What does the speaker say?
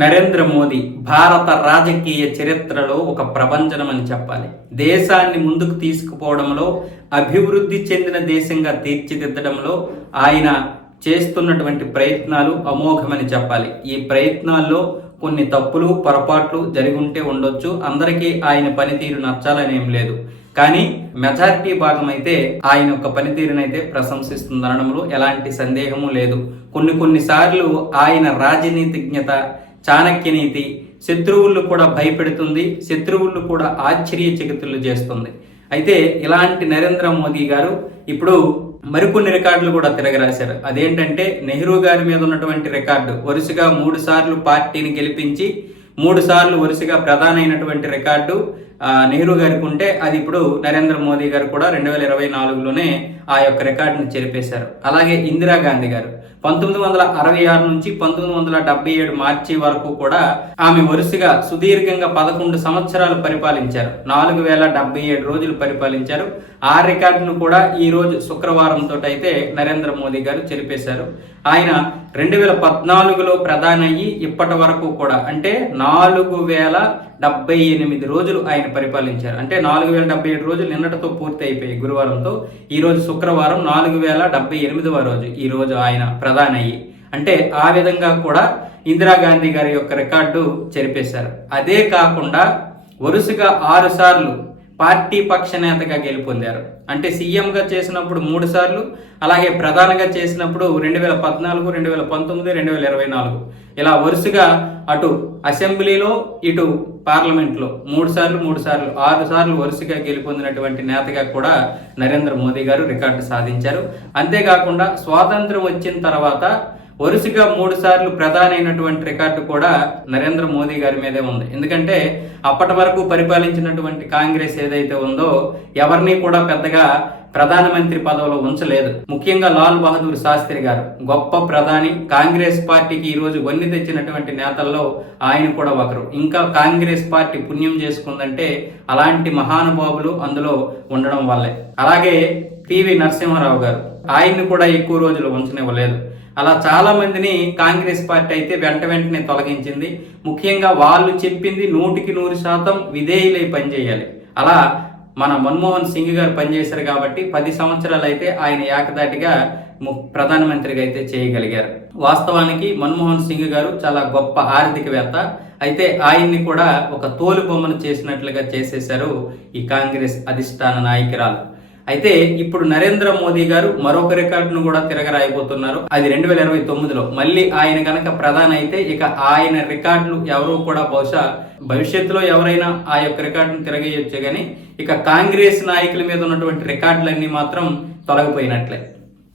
నరేంద్ర మోదీ భారత రాజకీయ చరిత్రలో ఒక ప్రభంజనం అని చెప్పాలి. దేశాన్ని ముందుకు తీసుకుపోవడంలో, అభివృద్ధి చెందిన దేశంగా తీర్చిదిద్దడంలో ఆయన చేస్తున్నటువంటి ప్రయత్నాలు అమోఘమని చెప్పాలి. ఈ ప్రయత్నాల్లో కొన్ని తప్పులు, పొరపాట్లు జరిగి ఉంటే ఉండొచ్చు. అందరికీ ఆయన పనితీరు నచ్చాలని ఏం లేదు. కానీ మెజారిటీ భాగం అయితే ఆయన యొక్క పనితీరునైతే ప్రశంసిస్తుందనడంలో ఎలాంటి సందేహము లేదు. కొన్నిసార్లు ఆయన రాజనీతిజ్ఞత, చాణక్యనీతి శత్రువులు కూడా భయపెడుతుంది, శత్రువులు కూడా ఆశ్చర్యచకితులు చేస్తుంది. అయితే ఇలాంటి నరేంద్ర మోదీ గారు ఇప్పుడు మరికొన్ని రికార్డులు కూడా తిరగరాశారు. అదేంటంటే నెహ్రూ గారి మీద ఉన్నటువంటి రికార్డు, వరుసగా 3 సార్లు పార్టీని గెలిపించి 3 సార్లు వరుసగా ప్రధాని అయినటువంటి రికార్డు నెహ్రూ గారికి ఉంటే, అది ఇప్పుడు నరేంద్ర మోదీ గారు కూడా 2024లోనే ఆ యొక్క రికార్డుని చెరిపేశారు. అలాగే ఇందిరాగాంధీ గారు 1966 నుంచి 1977 మార్చి వరకు కూడా ఆమె వరుసగా సుదీర్ఘంగా 11 సంవత్సరాలు పరిపాలించారు. 4077 రోజులు పరిపాలించారు. ఆ రికార్డును కూడా ఈ రోజు శుక్రవారంతో అయితే నరేంద్ర మోదీ గారు చెరిపేశారు. ఆయన 2014లో ప్రధాని అయ్యి ఇప్పటి వరకు కూడా అంటే 4078 రోజులు ఆయన పరిపాలించారు. అంటే 4077 రోజులు నిన్నటితో పూర్తి అయిపోయి గురువారంతో. ఈ రోజు శుక్రవారం 4078వ రోజు ఈ రోజు ఆయన ప్రధాని అయ్యి. అంటే ఆ విధంగా కూడా ఇందిరాగాంధీ గారి యొక్క రికార్డు చెరిపేశారు. అదే కాకుండా వరుసగా 6 సార్లు పార్టీ పక్ష నేతగా గెలుపొందారు. అంటే సీఎంగా చేసినప్పుడు 3 సార్లు, అలాగే ప్రధానిగా చేసినప్పుడు 2014, 2019, 2024 ఇలా వరుసగా అటు అసెంబ్లీలో ఇటు పార్లమెంట్లో 3 సార్లు 6 సార్లు వరుసగా గెలుపొందినటువంటి నేతగా కూడా నరేంద్ర మోదీ గారు రికార్డు సాధించారు. అంతేకాకుండా స్వాతంత్రం వచ్చిన తర్వాత వరుసగా 3 సార్లు ప్రధాని అయినటువంటి రికార్డు కూడా నరేంద్ర మోదీ గారి మీదే ఉంది. ఎందుకంటే అప్పటి వరకు పరిపాలించినటువంటి కాంగ్రెస్ ఏదైతే ఉందో ఎవరిని కూడా పెద్దగా ప్రధానమంత్రి పదవిలో ఉంచలేదు. ముఖ్యంగా లాల్ బహదూర్ శాస్త్రి గారు గొప్ప ప్రధాని, కాంగ్రెస్ పార్టీకి ఈ రోజు వన్ని తెచ్చినటువంటి నేతల్లో ఆయన కూడా ఒకరు. ఇంకా కాంగ్రెస్ పార్టీ పుణ్యం చేసుకుందంటే అలాంటి మహానుభావులు అందులో ఉండడం వల్లే. అలాగే పివి నరసింహారావు గారు, ఆయన్ని కూడా ఎక్కువ రోజులు ఉంచనివ్వలేదు. అలా చాలా మందిని కాంగ్రెస్ పార్టీ అయితే వెంటనే తొలగించింది. ముఖ్యంగా వాళ్ళు చెప్పింది 100% విధేయులై పనిచేయాలి. అలా మన మన్మోహన్ సింగ్ గారు పనిచేశారు కాబట్టి 10 సంవత్సరాలు అయితే ఆయన ఏకదాటిగా ప్రధానమంత్రిగా అయితే చేయగలిగారు. వాస్తవానికి మన్మోహన్ సింగ్ గారు చాలా గొప్ప ఆర్థికవేత్త. అయితే ఆయన్ని కూడా ఒక తోలు బొమ్మను చేసినట్లుగా చేసేశారు ఈ కాంగ్రెస్ అధిష్టాన నాయకురాలు. అయితే ఇప్పుడు నరేంద్ర మోదీ గారు మరొక రికార్డును కూడా తిరగరాయబోతున్నారు. అది 2029లో మళ్ళీ ఆయన కనుక ప్రధాని అయితే ఇక ఆయన రికార్డులు ఎవరు కూడా బహుశా భవిష్యత్తులో ఎవరైనా ఆ యొక్క రికార్డును తిరగేయొచ్చు, కానీ ఇక కాంగ్రెస్ నాయకుల మీద ఉన్నటువంటి రికార్డులన్నీ మాత్రం తొలగిపోయినట్లే.